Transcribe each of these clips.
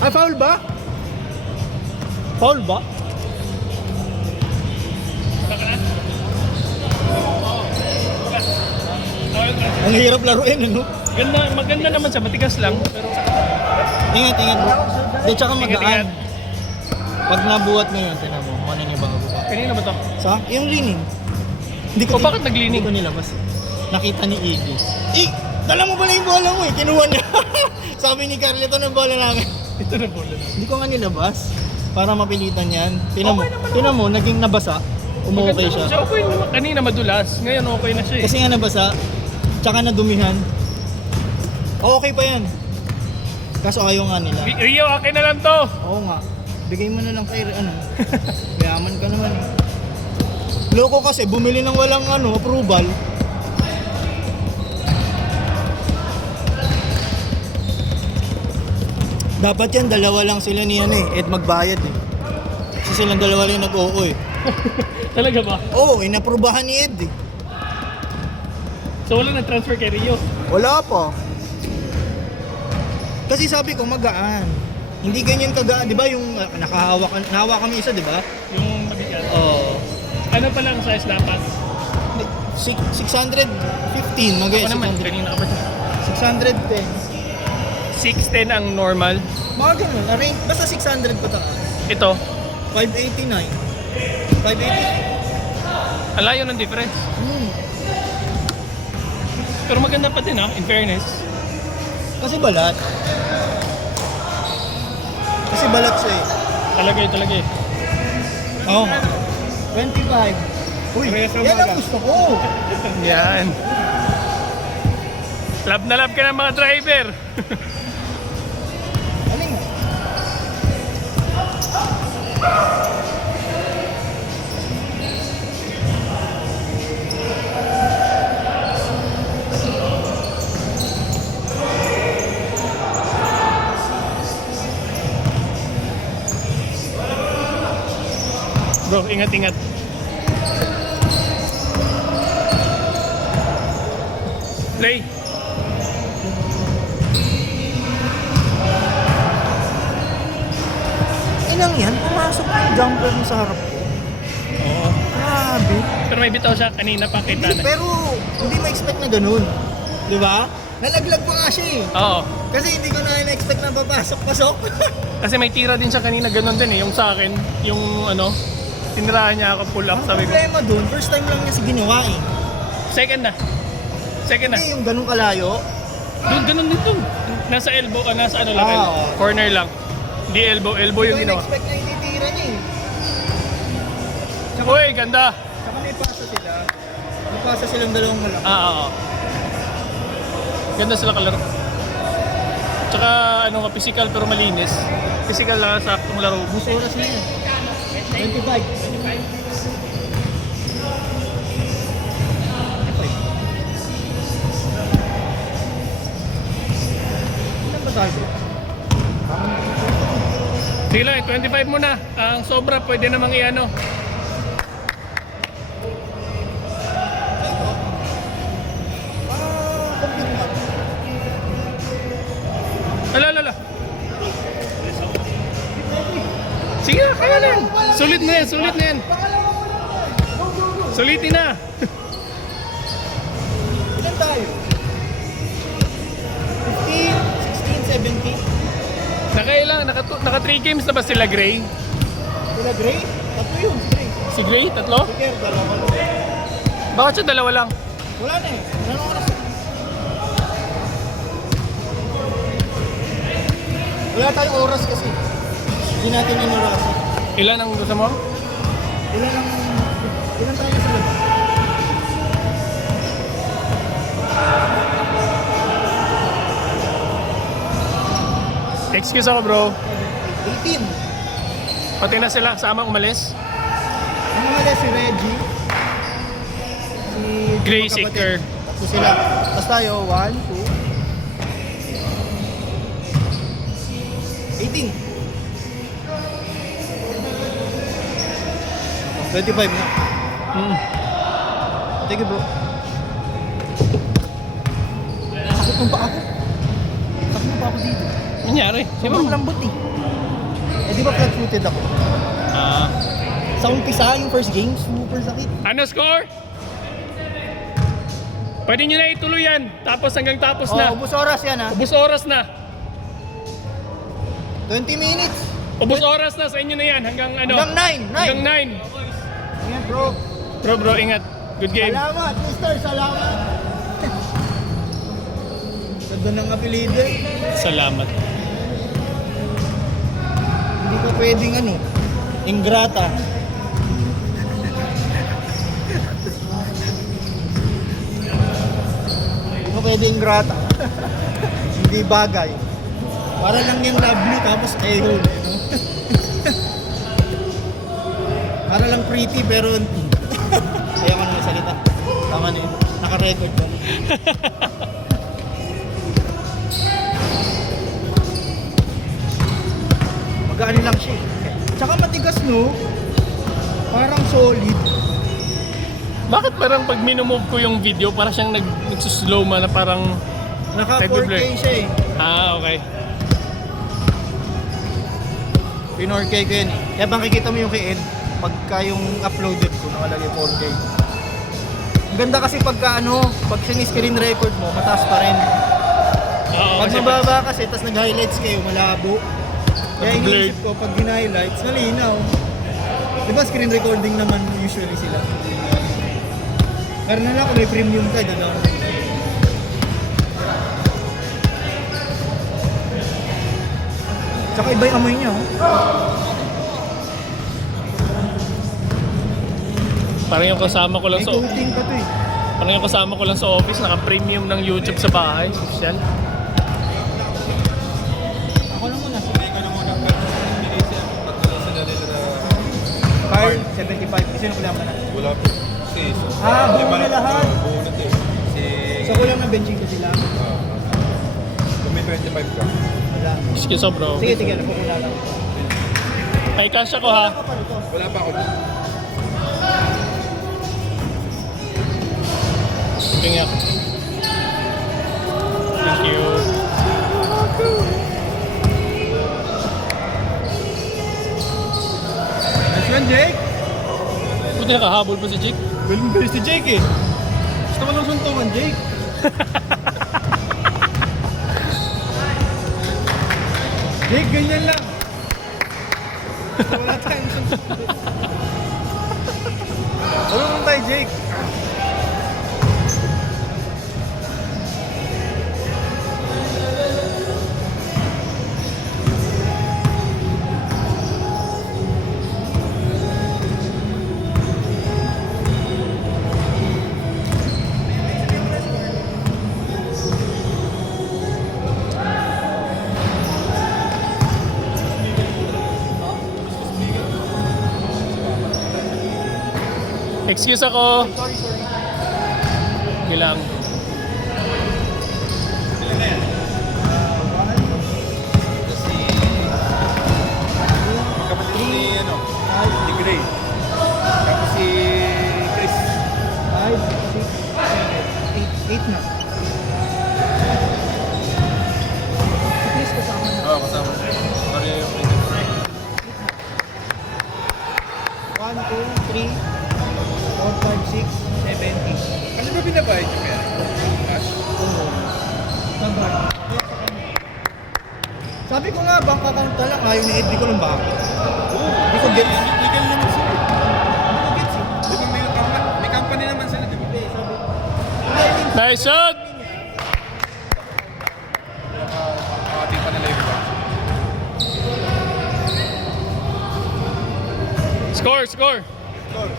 Ah, foul ba? Foul ba? Ang hirap laruin, ano? Maganda naman siya, matigas lang. Pero Ingat, ingat bro. Di, tsaka Ingat, magaan. ingat. Pag nabuhat mo yun, tinan mo, maninibago ka. kanina ba to? Sa? Yung leaning. Hindi O, bakit naglining? Hindi ko nilabas. Nakita ni Iggy. Dala mo pala yung bola mo eh. Kinuha niya. Sabi ni Carlito ng bola namin. Ito na bola. Hindi ko nga nilabas. Para mapilitan yan. Tinan mo, Okay naman tinan mo, naging nabasa. Umukay Maganda naman siya. Okay naman. Kanina madulas. Ngayon okay na siya eh. Kasi nga nabasa, tsaka nadumihan. Okay pa yan. Kaso ayaw nga nila. Rio, akin na lang to. Oo nga. Bigay mo na lang kay ano. Mayaman ka naman eh. Loko kasi, bumili ng walang approval. Dapat yan, dalawa lang sila ni Ed magbayad eh. Kasi silang dalawa lang nag-oo eh. Talaga ba? Oo, inaprubahan ni Ed eh. So wala na transfer kay Rio. Wala pa. Kasi sabi ko magaan. Hindi ganyan kagaan, 'di ba? Yung nahawa kami isa, 'di ba? Yung mabigat. Oo. Ano pa lang size dapat? 615 Ako naman, kanina ka ba siya? 610. 610 ang normal. Mga ganun, basta 600 pataas. Ito, 589. 580. ang layo ng difference. Pero maganda pa din in fairness. Kasi balat. Kasi balat siya eh. Talaga eh. Oo. 25. Uy, Parehas ang yan ang baga. gusto ko. Yan. Love na love ka ng mga driver. Aling. Bro, ingat-ingat. Play. Inang yan, pumasok yung jumper mo sa harap ko. Oo. Grabe. Pero may bitaw siya kanina pa kita Hindi, na. pero hindi ma-expect na ganun. Di ba? Nalaglag pa nga siya eh. Oo. Kasi hindi ko na in-expect na papasok-pasok. Kasi may tira din siya kanina, ganun din eh. Yung sa akin, yung tinirahan niya ako pull up, Ang sabi ko. problema dun, first time lang niya si ginawa eh. Second na. Hindi yung ganun kalayo. Doon, ganun dito. Nasa elbow, nasa ano lang, Oo. corner lang. Hindi elbow yung Hindi ko ginawa. in-expect na ititira niya eh. Uy, ganda. Saka may pasa sila. May pasa silang dalawang malaki. Oo. Ganda sila kalaro. Tsaka physical pero malinis. Physical lang sa aktong laro. Gusto oras na yan. 25. Ilan ba tayo? Sige lang, 25 muna. Ang sobra pwede namang i-ano. Ala. Sige na, kaya na yan. Sulit na yan. Sulitin na. Ilan tayo? 15, 16, 17? Nakailang, naka 3 games na ba sila Gray? Sila Gray? Tatlo yun, si Gray. Si Gray, tatlo? Si Kerr, dalawa. Bakit siya dalawa lang? Wala na eh. Ilang oras na? Wala tayong oras kasi. Hindi natin inoras. Ilan ang gusto mo? Ilan tayo sa labas? Excuse ako bro. 18. Pati na sila, sama umalis. Ang mga si Reggie. Si Gray, magkapatid. Seeker. Tatlo sila. Tapos tayo, 1, 2, 18. 25 na. Thank you bro. Sakit mo pa ako. Sakit mo pa ako dito. Nangyari? Sobrang lambot eh. Eh di ba flat-footed ako? Ah. Sa umpisa, yung first game, super sakit. Ano score? Pwede nyo na ituloy yan. Tapos hanggang tapos na. Ubus oras yan ha. Ubus oras na. 20 minutes. Ubus oras na sa inyo na yan. Hanggang ano? Hanggang 9. Hanggang 9. Ayan bro. Bro, ingat. Good game. Salamat, Mr. Salamat. Ganda ng apelido eh. Salamat. Hindi ka pwedeng ano, ingrata. Hindi ka pwedeng ingrata. Hindi bagay. Para lang yung lovely tapos a-hole. No? Para lang pretty pero ayaw ko naman salita. Tama na yun. Naka-record ba? Magaan lang siya eh. Tsaka matigas no. Parang solid. Bakit parang pag minumove ko yung video, parang siyang nagsuslow man na parang... Naka 4K Nagbe-blur. siya eh. Okay. Pin-4K ko yun eh. Kaya bang kikita mo yung kay Ed, pagka yung uploaded ko, nakalagay 4K. Ang ganda kasi pagka ano, pag siniscreen record mo, mataas pa rin. Oo, Pag kasi mababa kasi, tas nag-highlights kayo, malabo. Kaya Blurred. iniisip ko, pag gina-highlights, malinaw. Diba screen recording naman usually sila? Pero na lang kung may premium ka, gano'n. Tsaka iba yung amoy niya, oh. parang yung kasama ko lang May sa... coating pa to eh. Parang yung kasama ko lang sa office, naka-premium ng YouTube sa bahay. Social. Ako lang muna. Carl, 75. Kasi kulang na. Wala po. Kasi Buo na lahat. buo na din. Si... So kulang na benching ko sila. Kung may 25 ka. Wala. Excuse me, bro. Sige, sige. Napukula lang. Ay, kasya ko ha. Wala pa ako. Tingnan. Thank you. Nice one, Jake. Buti nakahabol pa si Jake. Galing si Jake eh. Gusto ko lang suntukan, Jake. Jake, ganyan lang. Wala tayong suntukan. Wala lang tayo, Jake. Excuse ako. Sorry. Okay lang. Kasi... Magkapatid ni ano? Si Gray. Tapos si Chris. 5, 6, 7, 8. 8 na. At least kasama na. Oo, kasama. Pareho yung 1, 2, 3, 4, 5, 6, 7, 8. Kasi ba binabayad yung kaya? Cash? Sabi ko nga, bank account na lang. Ayaw ni Ed, di ko lang bakit. Oo. Di ko gets. Legal naman sila. Di ko gets eh. Di ba may company naman sila, di ba? Nice shot! Ating pa nila yung iba. Score!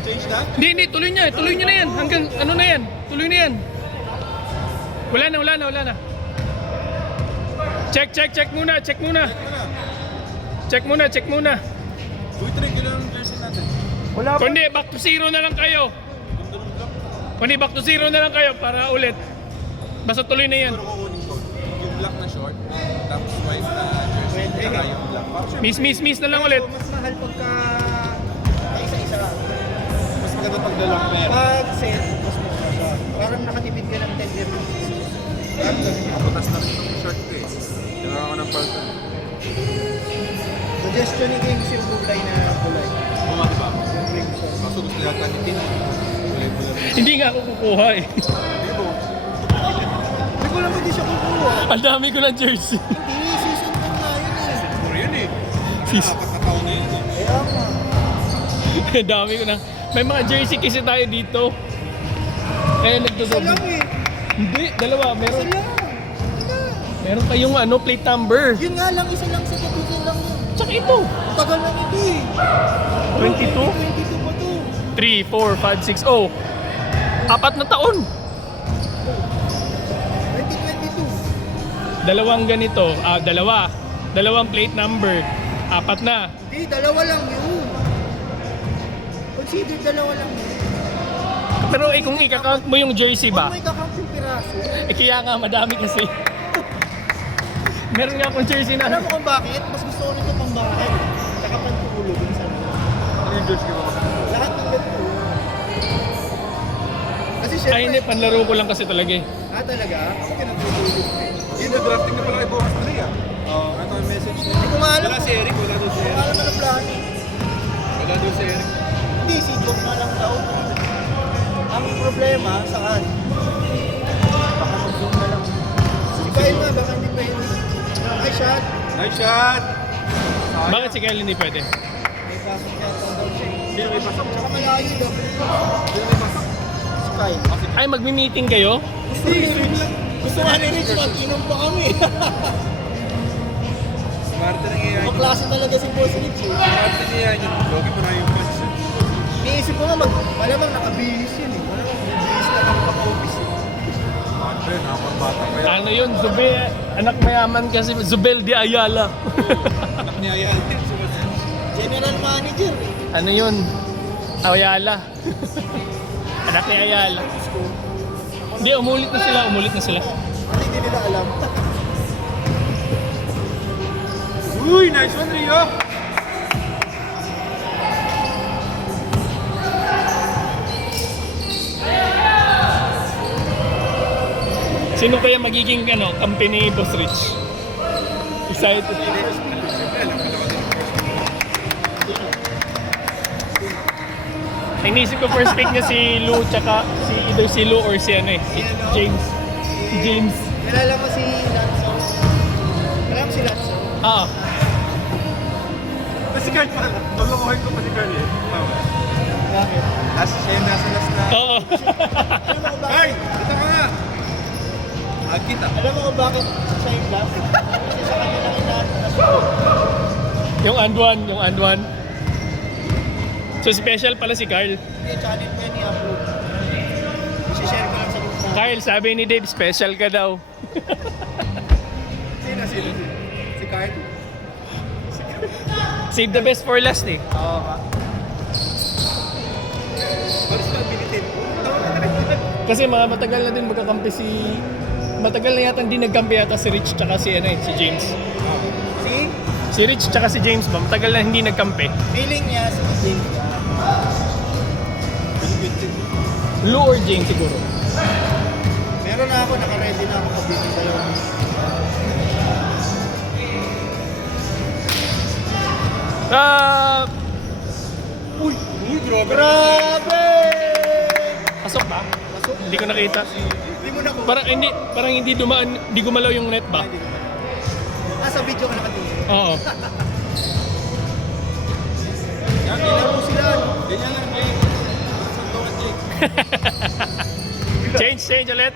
Change na? Hindi, tuloy niya na yan. Hanggang ano na yan. Tuloy na yan. Wala na. Check muna. Check muna. Uy, 3 kilo ang jersey natin. Wala pa. Kundi, back to zero na lang kayo. Para ulit. Basta tuloy na yan. Pero kukunin ko. Yung black na short, tapos white na jersey, saka yung black. Miss na lang ulit. Mas mahal pagka isa-isa lang. Mas maganda pag dalawang pair. Pag set, mas mura siya. Parang nakatipid ka ng 10 dirhams. Kaputas na rin yung short ko eh. Kailangan ko ng part. So suggestion ni Kings yung kulay na kulay. Oo nga, diba? Yung crimson. Kaso gusto yata ni Tin. Kulay-kulay. Hindi nga ako kukuha eh. Hindi po. Hindi ko lang hindi siya kukuha. Ang dami ko ng jersey. Hindi, season 10 na yun eh. Puro yun eh. Sis. Apat na taon na yun eh. Kaya nga. Ang dami ko na. May mga jersey kasi tayo dito. Kaya Isa nagdodoble. lang eh. Hindi, dalawa. Isa Meron, lang. meron kayong ano, plate number. Yun nga lang, isa lang sa kapitan lang yun. Tsaka ito. Tagal na nito eh. 22? 22 pa to. 3, 4, 5, 6, oh. 4 na taon. 2022. Dalawang ganito. Dalawang plate number. 4 na. Hindi, dalawa lang yun. Consider dalawa lang yun. Pero kung ika-count mo yung jersey ba? Kung may kakount yung piraso. Kaya nga madami kasi. Meron nga akong jersey na. Alam mo kung bakit? Mas gusto ko nito pang bahay. Tsaka pantulog yung sabi ko. Ano yung George Kiba? Lahat ng ganito. Kasi syempre... Ay hindi, panlaro ko lang kasi talaga eh. Talaga? Ako kinatulog. Yun, na-drafting na pala kay Bokas Tuloy ah. Oo. Ano yung message niya? Hindi ko nga alam. Wala si Eric, wala doon si Hindi ko Eric. alam na plano. Wala doon si Eric. Hindi, si Job na lang daw. Ang problema, saan? Baka mag-zoom na lang. Si Kyle nga, baka hindi pa yun. Ay, shot. Nice shot! Bakit si Kyle hindi pwede? May pasok niya, daw siya. Sino may pasok? Tsaka malayo daw. Sino may pasok? Si Kyle. Ay, magmi-meeting kayo? Gusto nga ni Rich, mag-inom pa kami. Smart na nangyayari. Maklase talaga si Boss Rich. Smart na nangyayari yun. Logi pa na yung fans. Niisip ko nga, malamang nakabihis yun eh. Malamang bihis na lang pag-office eh. Smart na yun, nakapag-bata pa yan. Ano yun? Anak mayaman kasi. Zubel de Ayala. Anak niya yan. General manager eh. Ano yun? Ayala. Anak ni Ayala. Hindi, umulit na sila. Ano hindi nila alam? Uy, nice one, Rio! Sino kaya magiging kampi ni Boss Rich? Excited. Inisip ko first pick niya si Lou tsaka either si Lou or si James. Si James. Kilala mo si Lanzo? Kilala mo si Lanzo? Ah, Si Carl pala. Lolokohin ko pa si Carl eh. Bakit? Siya yung nasa last na. oo. Alam mo kung Carl! bakit? Kita ka nga! Kita. Alam mo kung bakit siya yung last? Kasi sa kanya lang inaano. yung and one. So special pala si Carl. Hindi, channel ko yan i-upload. I-share ko lang sa group na. Carl, sabi ni Dave, special ka daw. Sino? Si Carl? Save the best for last eh. Oo nga. Paris na abilitin. Kasi matagal na din magkakampi matagal na yata hindi nagkampi yata si Rich tsaka si James. Si? Si Rich tsaka si James ba, matagal na hindi nagkampi. Feeling niya si James. Lou or James siguro. Meron na ako, naka-ready na ako kabili kayo. Uy, grabe. Grabe! Pasok ba? Pasok. Hindi ko nakita. Hindi mo na ko. Parang hindi dumaan, hindi gumalaw yung net ba? Sa video ka nakatingin. Oo. Yan, Kailan mo sila, no? ganyan lang, Jake. Santungan, Jake. Change ulit.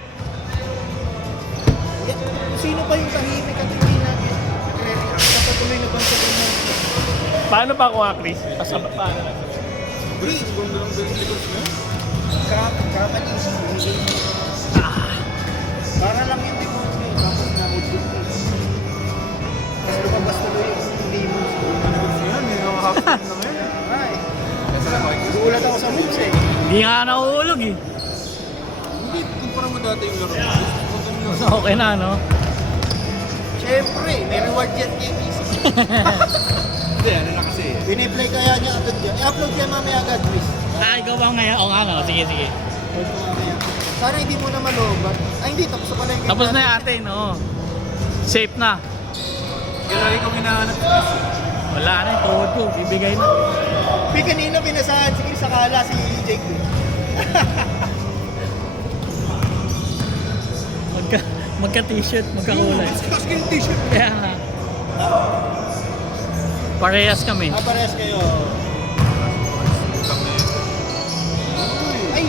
Sino pa yung tahimik at hindi natin nagre-react sa patuloy na bang sabihin na Paano ba ako, Chris? Paano? Chris, ganda lang din si Coach niya. kakalis? Para lang yung demonyo, tapos na-udit ko. Tapos lumabas tuloy yung demons ko. Coach niya, may nakahapon na ngayon. Ay, Kasi lang, Mike. gulat ako sa moves eh. Hindi nga nahuhulog eh. Hindi, kumpara mo dati yung laro. Gusto mo yun. Okay na, no? Siyempre, may reward yan kay Mrs. Hindi, ano na kasi. Biniplay kaya niya agad yan. I-upload yan mamaya agad, Chris. Ikaw ba ngayon? Oo nga, no? Sige. Upload ko mamaya. Sana hindi mo na malobat. Ay hindi, tapos na pala yung Tapos na yung ate, no? Safe na. Kaya lagi kong hinahanap si Chris. Wala na, tuhod ko. Bibigay na. Kanina binasahan, sige sakala si Jake. Magka-t-shirt, magkakulay. Kasi yung t-shirt. Kaya nga. Parehas kami. Parehas kayo. Ay!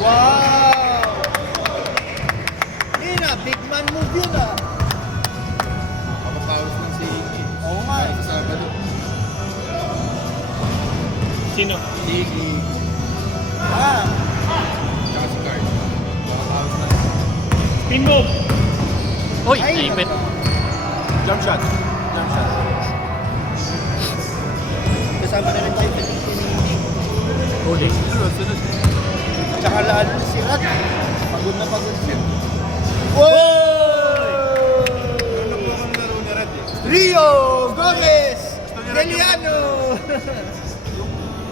Wow! Yun na, big man move yun ah. Makapawas ng si Iggy. Oo nga eh. Sa Sabado. Sino? Si Iggy. Ah! Tsaka si Card. Makapawas na. Spin move! Uy, Ay, naipit. Jump shot. Jump shot. Kasama na rin tayo sa Huli. Sunod. Tsaka lalo si Rat. Pagod na pagod siya. Wow! Ano po ang laro ni Red eh? Rio Gomez Deliano!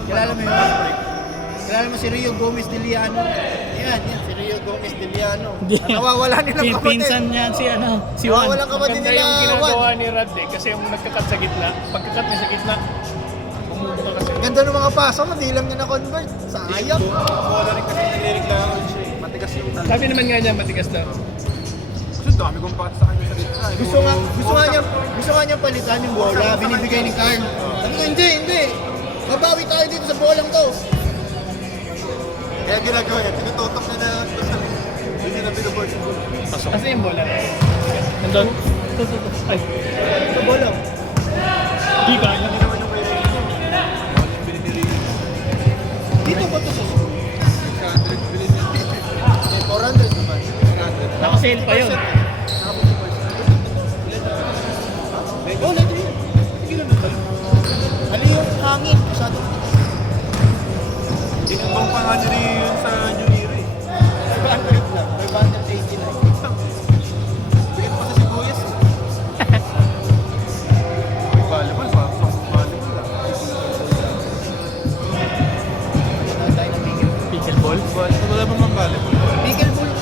Kilala mo yun? Kilala mo si Rio Gomez Deliano? Yan, si Rio Gomez Deliano. Nawawala nilang kapatid. Pinsan niya si si Juan. Nawawalan kapatid Maganda nila, yung Juan. ginagawa ni Rad eh, kasi yung nagkakat sa gitna, pagkakat niya sa gitna, bumubuka kasi. Ganda ng mga paso mo, di lang niya na-convert. Sayang. Wala rin kasi nilireklamo siya eh. Matigas yung talo. Sabi naman nga niya, matigas daw. Kasi dami kong pat sa kanya sa gitna. Gusto nga niya palitan yung bola, binibigay ni Carl. Sabi ko, hindi. Mabawi tayo dito sa bolang to. Kaya ginagawa yan, tinututok na na hindi na binuboard sa bola. Kasi yung bola. Nandun? Ay, Sa bolang. di ba? Hindi naman yung kailangan ko. Wala yung binibili. Dito ba to sa 600 bilhin yung ticket. 400 naman? 400. Naka-sale pa yun. Oh, letter yun. Sige lang naman. Ali yung hangin. Masyado. Tinubang pa nga niya yun sa Juniro eh. 500 lang. 589. Bigyan pa sa sibuyas eh. Volleyball ba? Volleyball lang. Tayo ng bigel. Pickleball? Wala pa mang volleyball. Bigel ball.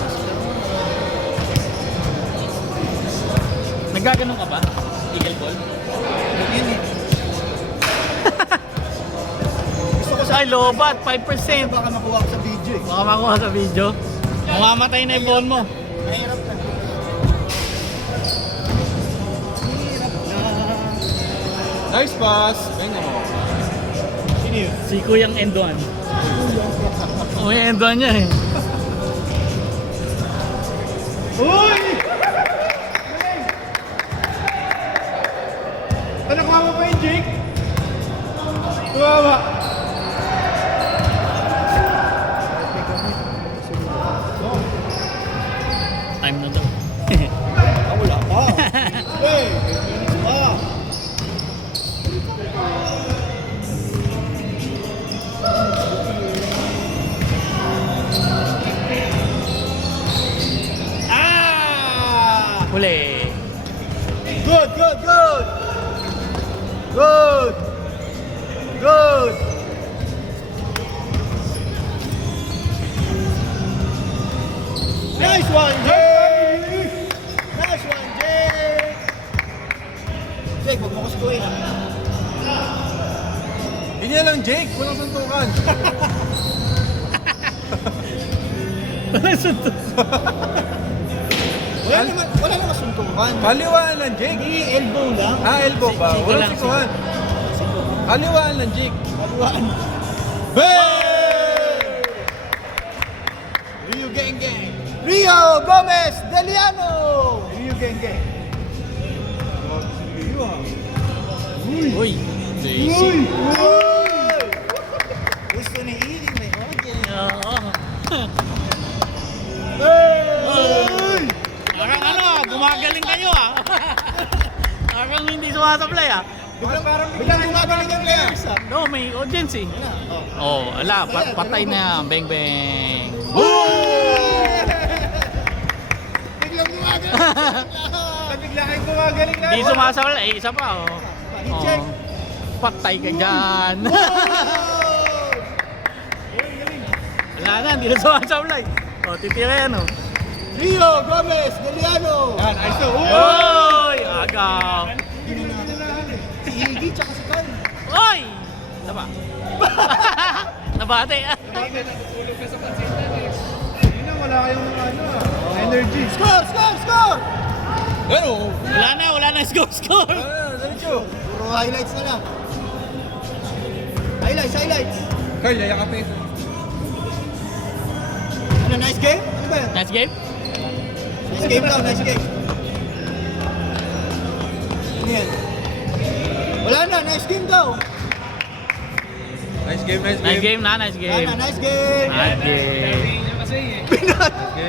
Nagaganon ka ba? Pickleball? Yun eh. Gusto ko sa Ay, lobat, 5%. baka makuha ko sa video eh. Baka makuha sa video. Mamamatay na yung phone mo. Mahirap na. Mahirap na. Nice pass! Venga mo. Sino yun? Si Kuyang Enduan. May Enduan niya eh. Uy! Ano kumama pa yun, Jake? Kumama. Time na daw. Wala pa. Hey! Ah! Ah! Huli. Good! Nice one, Jake! Nice one, Jake! Jake, huwag mo ko sikuin ha. Ganyan lang Jake, walang suntukan. Wala naman suntukan. Kaliwaan lang Jake. Hindi, elbow lang. Elbow ba? Siko Walang lang, sikuhan. Kaliwaan lang Jake. Kaluan. Hey! Rio Gang Gang. Rio Gomez Deliano. Rio Gang Gang. Uy. Daisy. Gusto ni Edie may audience. Oo. Hey! Parang gumagaling kayo ah. Parang hindi sumasablay ah. Biglang gumagaling yung players ah. No, may audience eh. Oh, ala, patay na yan. Bang bang. Biglang gumagaling. Bigla kayo gumagaling na. Hindi sumasablay. Isa pa oh. Check. Patay ka dyan. Wala na, hindi na sumasablay. Oh, titira yan oh. Rio Gomez Deliano. Yan, ayos to. Oy! Agaw! Si ba? Nabate. Natutulog ka sa pansitan eh. Yun na, wala kayong energy. Score! Score! Score! Ano? Wala na, score. Diretso. Puro highlights na lang. Highlights. Carl, yayakapin. Ano, nice game? Ano ba yan? Nice game? Nice game daw, nice game. Ano yan? Wala na, nice game daw. Nice game. Nice game na, nice Wala game. na, nice game. Nice game. Dami niya kasi eh.